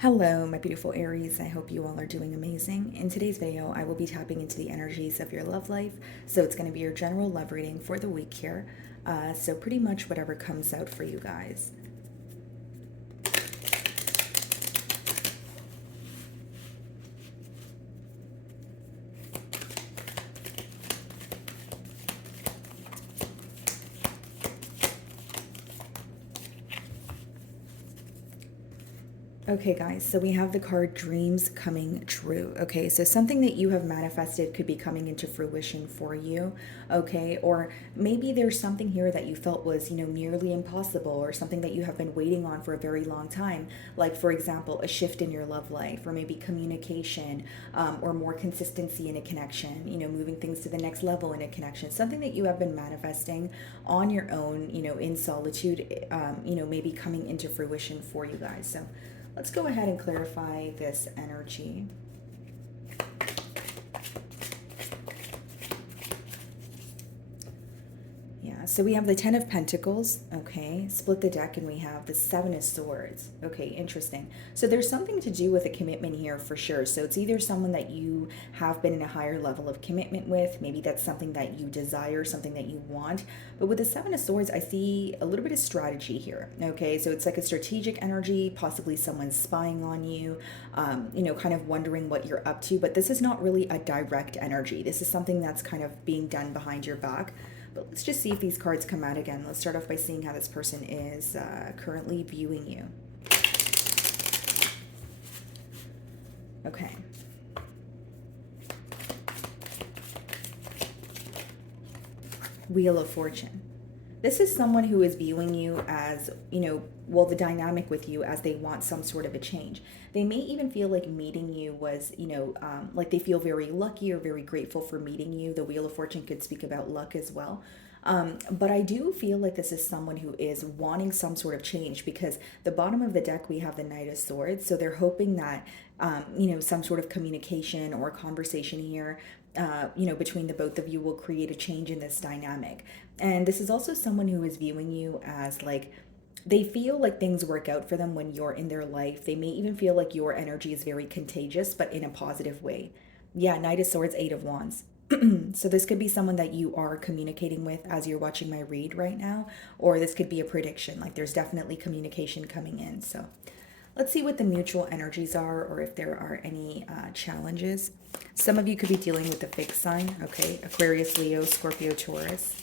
Hello, my beautiful Aries. I hope you all are doing amazing. In today's video, I will be tapping into the energies of your love life. So it's going to be your general love reading for the week here. So pretty much whatever comes out for you guys. Okay, guys, so we have the card Dreams Coming True. Okay, so something that you have manifested could be coming into fruition for you. Okay, or maybe there's something here that you felt was, nearly impossible, or something that you have been waiting on for a very long time. Like, for example, a shift in your love life, or maybe communication, or more consistency in a connection, moving things to the next level in a connection. Something that you have been manifesting on your own, in solitude, maybe coming into fruition for you guys. So, let's go ahead and clarify this energy. Yeah, so we have the Ten of Pentacles, okay, split the deck, and we have the Seven of Swords. Okay, interesting. So there's something to do with a commitment here for sure. So it's either someone that you have been in a higher level of commitment with, maybe that's something that you desire, something that you want. But with the Seven of Swords, I see a little bit of strategy here, okay? So it's like a strategic energy, possibly someone's spying on you, kind of wondering what you're up to. But this is not really a direct energy. This is something that's kind of being done behind your back. But let's just see if these cards come out again. Let's start off by seeing how this person is currently viewing you. Okay. Wheel of Fortune. This is someone who is viewing you as, the dynamic with you as they want some sort of a change. They may even feel like meeting you was, like they feel very lucky or very grateful for meeting you. The Wheel of Fortune could speak about luck as well. But I do feel like this is someone who is wanting some sort of change, because the bottom of the deck, we have the Knight of Swords. So they're hoping that, some sort of communication or conversation here, between the both of you will create a change in this dynamic. And this is also someone who is viewing you as like, they feel like things work out for them when you're in their life. They may even feel like your energy is very contagious, but in a positive way. Yeah, Knight of Swords, Eight of Wands. So this could be someone that you are communicating with as you're watching my read right now, or this could be a prediction. Like there's definitely communication coming in. So let's see what the mutual energies are, or if there are any challenges. Some of you could be dealing with a fixed sign, okay? Aquarius, Leo, Scorpio, Taurus.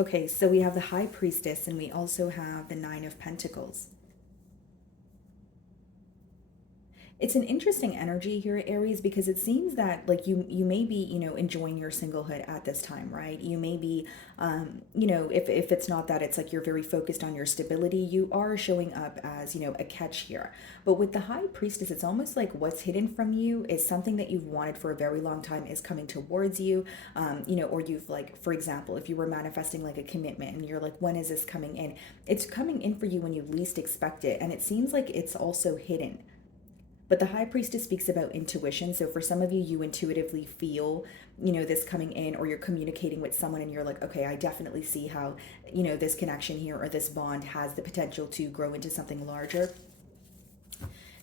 Okay, so we have the High Priestess, and we also have the Nine of Pentacles. It's an interesting energy here, Aries, because it seems that like you may be, enjoying your singlehood at this time, right? You may be, if it's not that, it's like you're very focused on your stability. You are showing up as, a catch here. But with the High Priestess, it's almost like what's hidden from you is something that you've wanted for a very long time is coming towards you, or you've like, for example, if you were manifesting like a commitment and you're like, when is this coming in? It's coming in for you when you least expect it. And it seems like it's also hidden. But the High Priestess speaks about intuition. So for some of you, you intuitively feel, this coming in, or you're communicating with someone and you're like, okay, I definitely see how, this connection here or this bond has the potential to grow into something larger.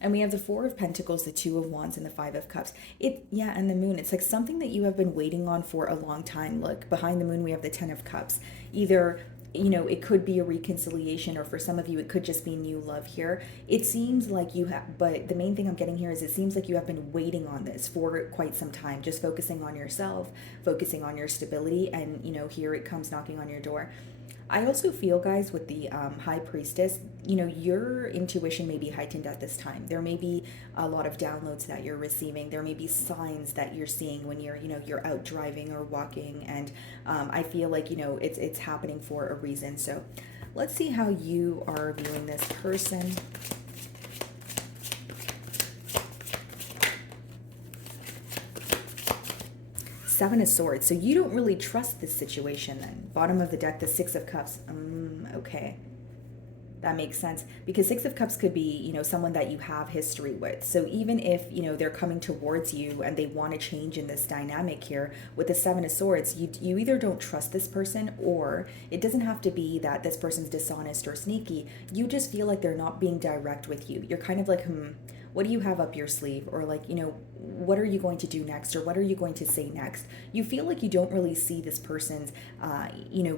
And we have the Four of Pentacles, the Two of Wands, and the Five of Cups. And the Moon. It's like something that you have been waiting on for a long time. Look, behind the Moon, we have the Ten of Cups. Either it could be a reconciliation, or for some of you, it could just be new love here. It seems like you have, but the main thing I'm getting here is it seems like you have been waiting on this for quite some time, just focusing on yourself, focusing on your stability, and, here it comes knocking on your door. I also feel, guys, with the High Priestess, your intuition may be heightened at this time. There may be a lot of downloads that you're receiving. There may be signs that you're seeing when you're out driving or walking. And I feel like, it's happening for a reason. So let's see how you are viewing this person. Seven of Swords. So you don't really trust this situation then. Bottom of the deck, the Six of Cups. Okay. That makes sense because Six of Cups could be, someone that you have history with. So even if, they're coming towards you and they want to change in this dynamic here with the Seven of Swords, you either don't trust this person, or it doesn't have to be that this person's dishonest or sneaky. You just feel like they're not being direct with you. You're kind of like, what do you have up your sleeve? Or like, what are you going to do next? Or what are you going to say next? You feel like you don't really see this person's,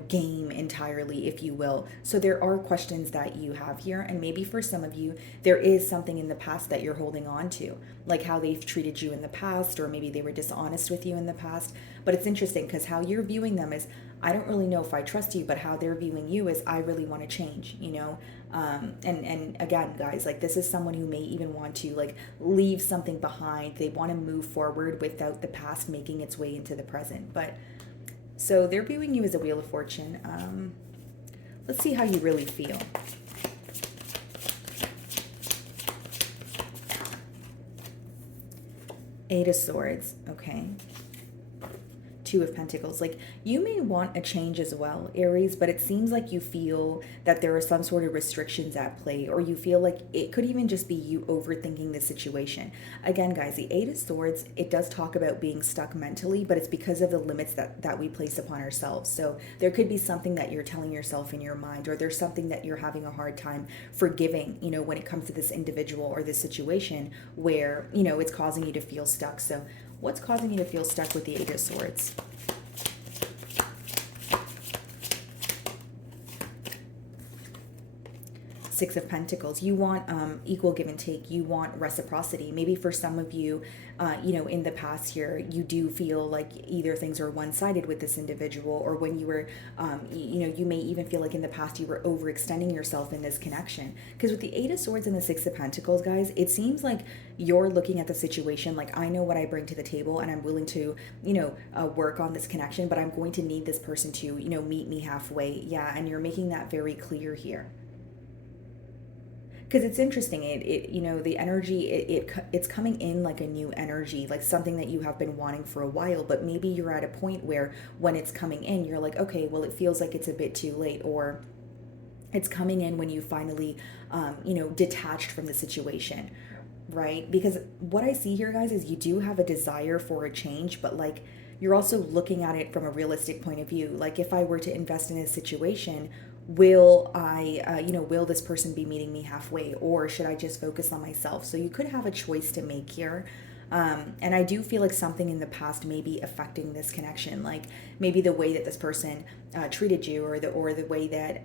game entirely, if you will. So there are questions that you have here. And maybe for some of you, there is something in the past that you're holding on to, like how they've treated you in the past, or maybe they were dishonest with you in the past. But it's interesting because how you're viewing them is, I don't really know if I trust you, but how they're viewing you is, I really want to change, and again, guys, like this is someone who may even want to like leave something behind. They want to move forward without the past making its way into the present. But so they're viewing you as a Wheel of Fortune. Let's see how you really feel. Eight of Swords. Okay. Two of Pentacles. Like, you may want a change as well, Aries, but it seems like you feel that there are some sort of restrictions at play, or you feel like it could even just be you overthinking the situation. Again, guys, the Eight of Swords, it does talk about being stuck mentally, but it's because of the limits that we place upon ourselves. So there could be something that you're telling yourself in your mind, or there's something that you're having a hard time forgiving, when it comes to this individual or this situation where, it's causing you to feel stuck. So what's causing you to feel stuck with the Eight of Swords? Six of Pentacles. You want equal give and take. You want reciprocity. Maybe for some of you, in the past here, you do feel like either things are one-sided with this individual, or when you were, you may even feel like in the past you were overextending yourself in this connection. Because with the Eight of Swords and the Six of Pentacles, guys, it seems like you're looking at the situation like, I know what I bring to the table, and I'm willing to, work on this connection, but I'm going to need this person to, meet me halfway. Yeah, and you're making that very clear here. Because it's interesting, the energy, it's coming in like a new energy, like something that you have been wanting for a while, but maybe you're at a point where when it's coming in, you're like, okay, well, it feels like it's a bit too late, or it's coming in when you finally, detached from the situation, right? Because what I see here, guys, is you do have a desire for a change, but like, you're also looking at it from a realistic point of view. Like, if I were to invest in a situation, will I, will this person be meeting me halfway, or should I just focus on myself? So you could have a choice to make here. And I do feel like something in the past may be affecting this connection, like maybe the way that this person treated you, or the way that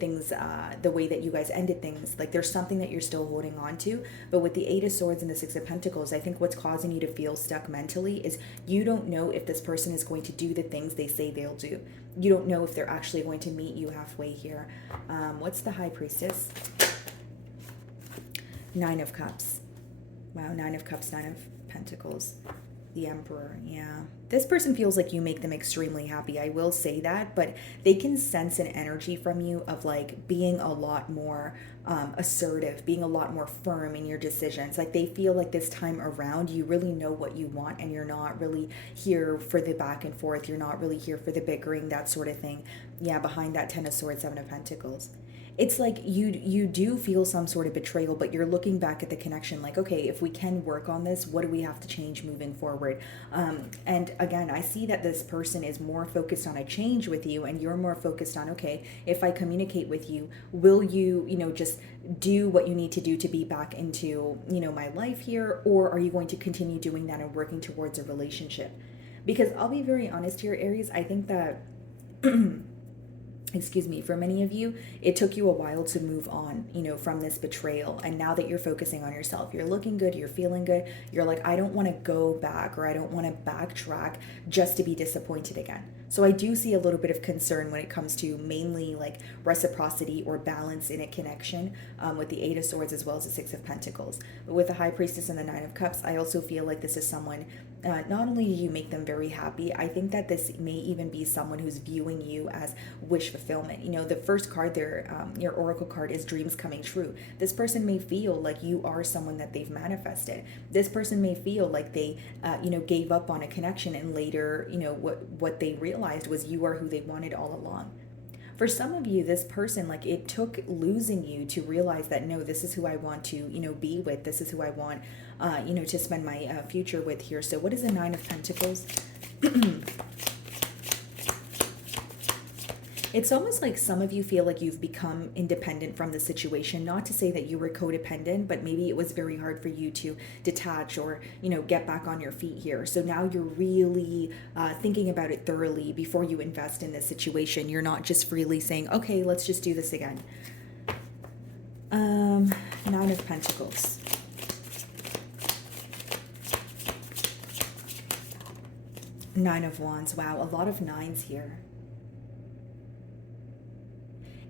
things, the way that you guys ended things. Like, there's something that you're still holding on to. But with the Eight of Swords and the Six of Pentacles, I think what's causing you to feel stuck mentally is you don't know if this person is going to do the things they say they'll do. You don't know if they're actually going to meet you halfway here. What's the High Priestess? Nine of Cups. Wow, Nine of Cups, Nine of Pentacles, the Emperor. Yeah, this person feels like you make them extremely happy, I will say that, but they can sense an energy from you of like being a lot more assertive, being a lot more firm in your decisions. Like, they feel like this time around you really know what you want, and you're not really here for the back and forth. You're not really here for the bickering, that sort of thing. Yeah, behind that Ten of Swords, Seven of Pentacles, it's like you do feel some sort of betrayal, but you're looking back at the connection like, okay, if we can work on this, what do we have to change moving forward? And again, I see that this person is more focused on a change with you, and you're more focused on, okay, if I communicate with you, will you, just do what you need to do to be back into, my life here, or are you going to continue doing that and working towards a relationship? Because I'll be very honest here, Aries, I think that excuse me, for many of you, it took you a while to move on, from this betrayal. And now that you're focusing on yourself, you're looking good, you're feeling good, you're like, I don't want to go back, or I don't want to backtrack just to be disappointed again. So I do see a little bit of concern when it comes to mainly like reciprocity or balance in a connection, with the Eight of Swords as well as the Six of Pentacles. But with the High Priestess and the Nine of Cups, I also feel like this is someone, not only do you make them very happy, I think that this may even be someone who's viewing you as wish fulfillment. The first card there, your Oracle card, is dreams coming true. This person may feel like you are someone that they've manifested. This person may feel like they, gave up on a connection, and later, what they realized was you are who they wanted all along. For some of you, this person, like it took losing you to realize that no, this is who I want to, be with. This is who I want, to spend my future with here. So what is the Nine of Pentacles? It's almost like some of you feel like you've become independent from the situation. Not to say that you were codependent, but maybe it was very hard for you to detach or, get back on your feet here. So now you're really thinking about it thoroughly before you invest in this situation. You're not just freely saying, okay, let's just do this again. Nine of Pentacles. Nine of Wands. Wow, a lot of nines here.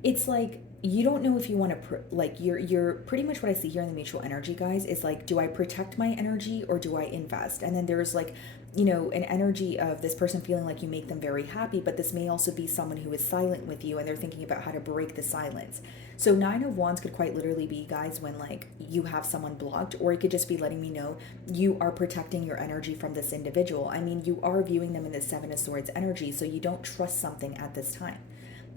It's like you don't know if you want to you're pretty much what I see here in the mutual energy, guys, is like, do I protect my energy or do I invest? And then there's like, an energy of this person feeling like you make them very happy, but this may also be someone who is silent with you and they're thinking about how to break the silence. So Nine of Wands could quite literally be, guys, when like you have someone blocked, or it could just be letting me know you are protecting your energy from this individual. I mean, you are viewing them in the Seven of Swords energy, so you don't trust something at this time.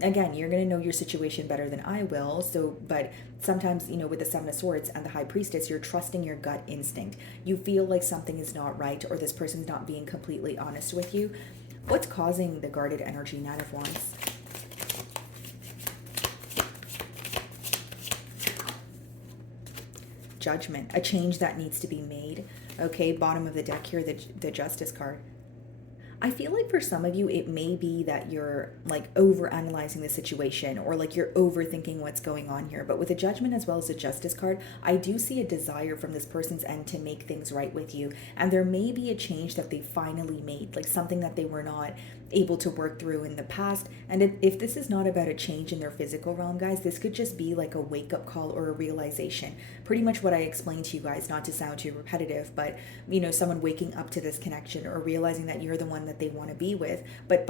Again, you're going to know your situation better than I will. So, but sometimes, with the Seven of Swords and the High Priestess, you're trusting your gut instinct. You feel like something is not right, or this person's not being completely honest with you. What's causing the guarded energy? Nine of Wands. Judgment, a change that needs to be made. Okay, bottom of the deck here, the Justice card. I feel like for some of you, it may be that you're like over analyzing the situation, or like you're overthinking what's going on here. But with the Judgment as well as the Justice card, I do see a desire from this person's end to make things right with you. And there may be a change that they finally made, like something that they were not able to work through in the past. And if this is not about a change in their physical realm, guys, this could just be like a wake-up call or a realization. Pretty much what I explained to you guys, not to sound too repetitive, but someone waking up to this connection or realizing that you're the one that they want to be with. But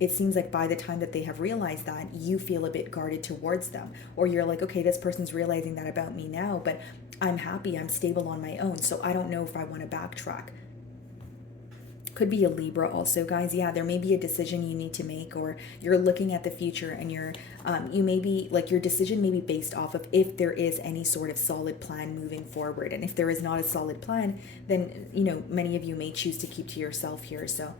it seems like by the time that they have realized that, you feel a bit guarded towards them, or you're like, okay, this person's realizing that about me now, but I'm happy, I'm stable on my own, so I don't know if I want to backtrack. Could be a Libra also, guys. Yeah, there may be a decision you need to make, or you're looking at the future and you may be like, your decision may be based off of if there is any sort of solid plan moving forward. And if there is not a solid plan, then many of you may choose to keep to yourself here. So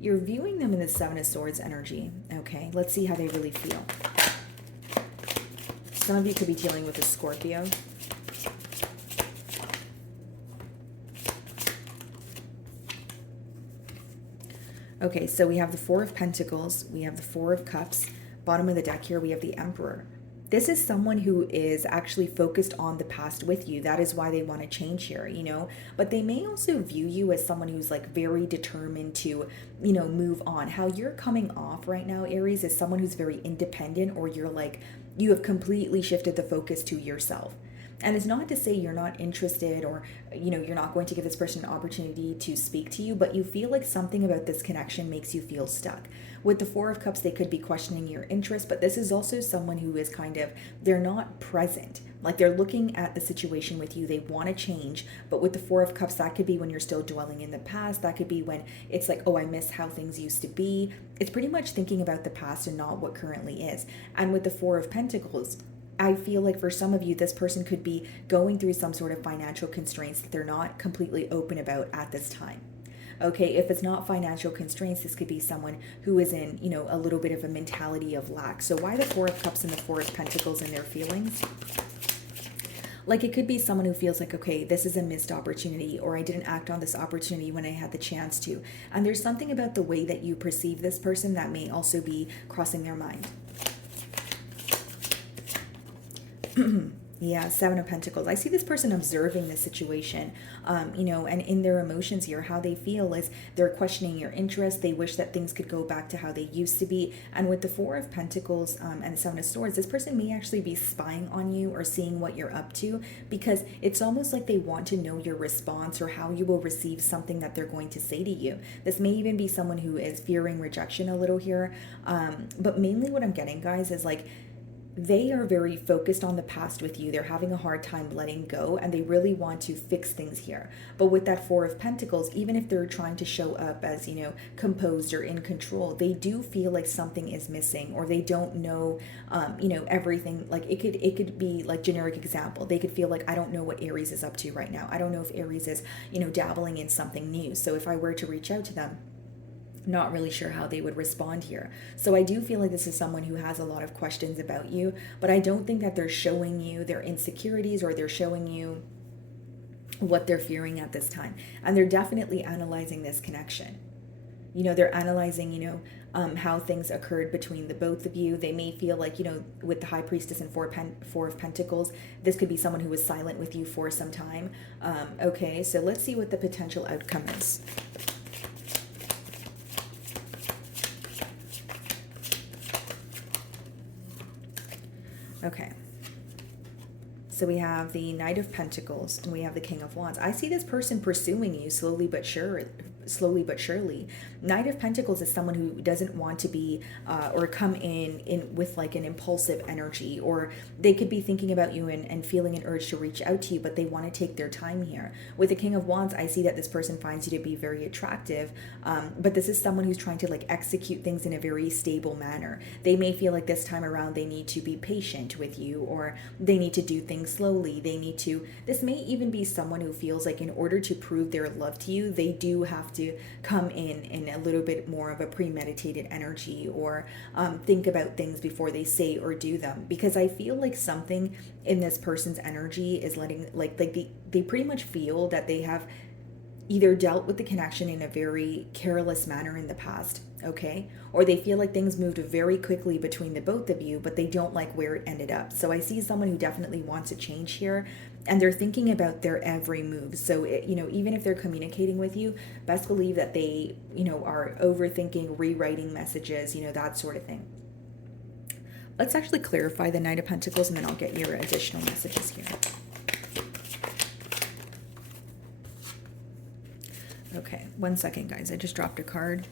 you're viewing them in the Seven of Swords energy. Okay, let's see how they really feel. Some of you could be dealing with a Scorpio. Okay, so we have the Four of Pentacles, we have the Four of Cups, bottom of the deck here we have the Emperor. This is someone who is actually focused on the past with you. That is why they want to change here, but they may also view you as someone who's like very determined to, move on. How you're coming off right now, Aries, is someone who's very independent, or you're like, you have completely shifted the focus to yourself. And it's not to say you're not interested, or, you're not going to give this person an opportunity to speak to you, but you feel like something about this connection makes you feel stuck. With the Four of Cups, they could be questioning your interest, but this is also someone who is they're not present. Like, they're looking at the situation with you. They want to change, but with the Four of Cups, that could be when you're still dwelling in the past. That could be when it's like, oh, I miss how things used to be. It's pretty much thinking about the past and not what currently is. And with the Four of Pentacles, I feel like for some of you, this person could be going through some sort of financial constraints that they're not completely open about at this time. Okay, if it's not financial constraints, this could be someone who is in, a little bit of a mentality of lack. So why the Four of Cups and the Four of Pentacles in their feelings? Like, it could be someone who feels like, okay, this is a missed opportunity, or I didn't act on this opportunity when I had the chance to. And there's something about the way that you perceive this person that may also be crossing their mind. Yeah, Seven of Pentacles. I see this person observing the situation, and in their emotions here, how they feel is they're questioning your interest. They wish that things could go back to how they used to be. And with the Four of Pentacles and the Seven of Swords, this person may actually be spying on you or seeing what you're up to, because it's almost like they want to know your response or how you will receive something that they're going to say to you. This may even be someone who is fearing rejection a little here, but mainly what I'm getting, guys, is like, they are very focused on the past with you. They're having a hard time letting go and they really want to fix things here. But with that Four of Pentacles, even if they're trying to show up as, composed or in control, they do feel like something is missing or they don't know, everything. Like it could be like generic example. They could feel like, I don't know what Aries is up to right now. I don't know if Aries is, dabbling in something new. So if I were to reach out to them, not really sure how they would respond here. So I do feel like this is someone who has a lot of questions about you, but I don't think that they're showing you their insecurities or they're showing you what they're fearing at this time. And they're definitely analyzing this connection. They're analyzing, how things occurred between the both of you. They may feel like, with the High Priestess and Four of Pentacles, this could be someone who was silent with you for some time. Okay, so let's see what the potential outcome is. Okay. So we have the Knight of Pentacles and we have the King of Wands. I see this person pursuing you slowly but surely. Knight of Pentacles is someone who doesn't want to be or come in with like an impulsive energy, or they could be thinking about you and feeling an urge to reach out to you, but they want to take their time here. With the King of Wands, I see that this person finds you to be very attractive, but this is someone who's trying to like execute things in a very stable manner. They may feel like this time around they need to be patient with you, or they need to do things slowly. This may even be someone who feels like in order to prove their love to you, they do have to come in a little bit more of a premeditated energy, or think about things before they say or do them, because I feel like something in this person's energy is letting like they pretty much feel that they have either dealt with the connection in a very careless manner in the past, okay? Or they feel like things moved very quickly between the both of you, but they don't like where it ended up. So I see someone who definitely wants a change here, and they're thinking about their every move. So, even if they're communicating with you, best believe that they, are overthinking, rewriting messages, that sort of thing. Let's actually clarify the Knight of Pentacles, and then I'll get your additional messages here. Okay, 1 second, guys. I just dropped a card.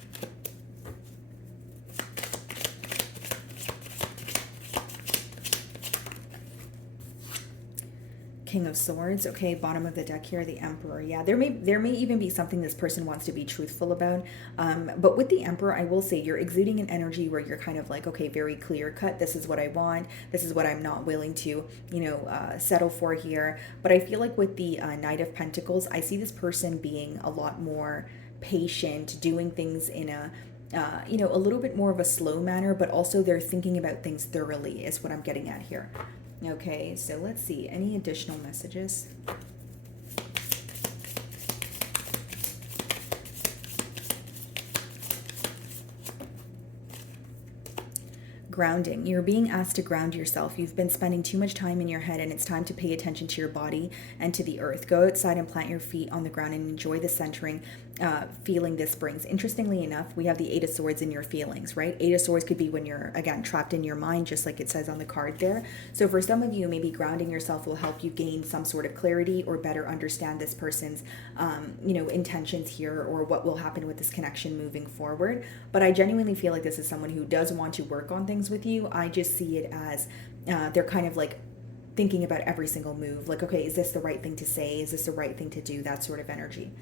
King of Swords. Okay, bottom of the deck here, the Emperor. Yeah, there may even be something this person wants to be truthful about. But with the Emperor, I will say you're exuding an energy where you're kind of like, okay, very clear cut. This is what I want. This is what I'm not willing to, settle for here. But I feel like with the Knight of Pentacles, I see this person being a lot more patient, doing things in a a little bit more of a slow manner, but also they're thinking about things thoroughly is what I'm getting at here. Okay, so let's see, any additional messages? Grounding. You're being asked to ground yourself. You've been spending too much time in your head, and it's time to pay attention to your body and to the earth. Go outside and plant your feet on the ground and enjoy the centering feeling this brings. Interestingly enough, we have the Eight of Swords in your feelings, right? Eight of Swords could be when you're, again, trapped in your mind, just like it says on the card there. So for some of you, maybe grounding yourself will help you gain some sort of clarity or better understand this person's, intentions here, or what will happen with this connection moving forward. But I genuinely feel like this is someone who does want to work on things with you. I just see it as they're kind of like thinking about every single move. Like, okay, is this the right thing to say? Is this the right thing to do? That sort of energy.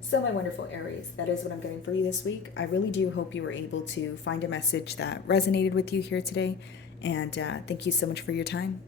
So my wonderful Aries, that is what I'm getting for you this week. I really do hope you were able to find a message that resonated with you here today. And thank you so much for your time.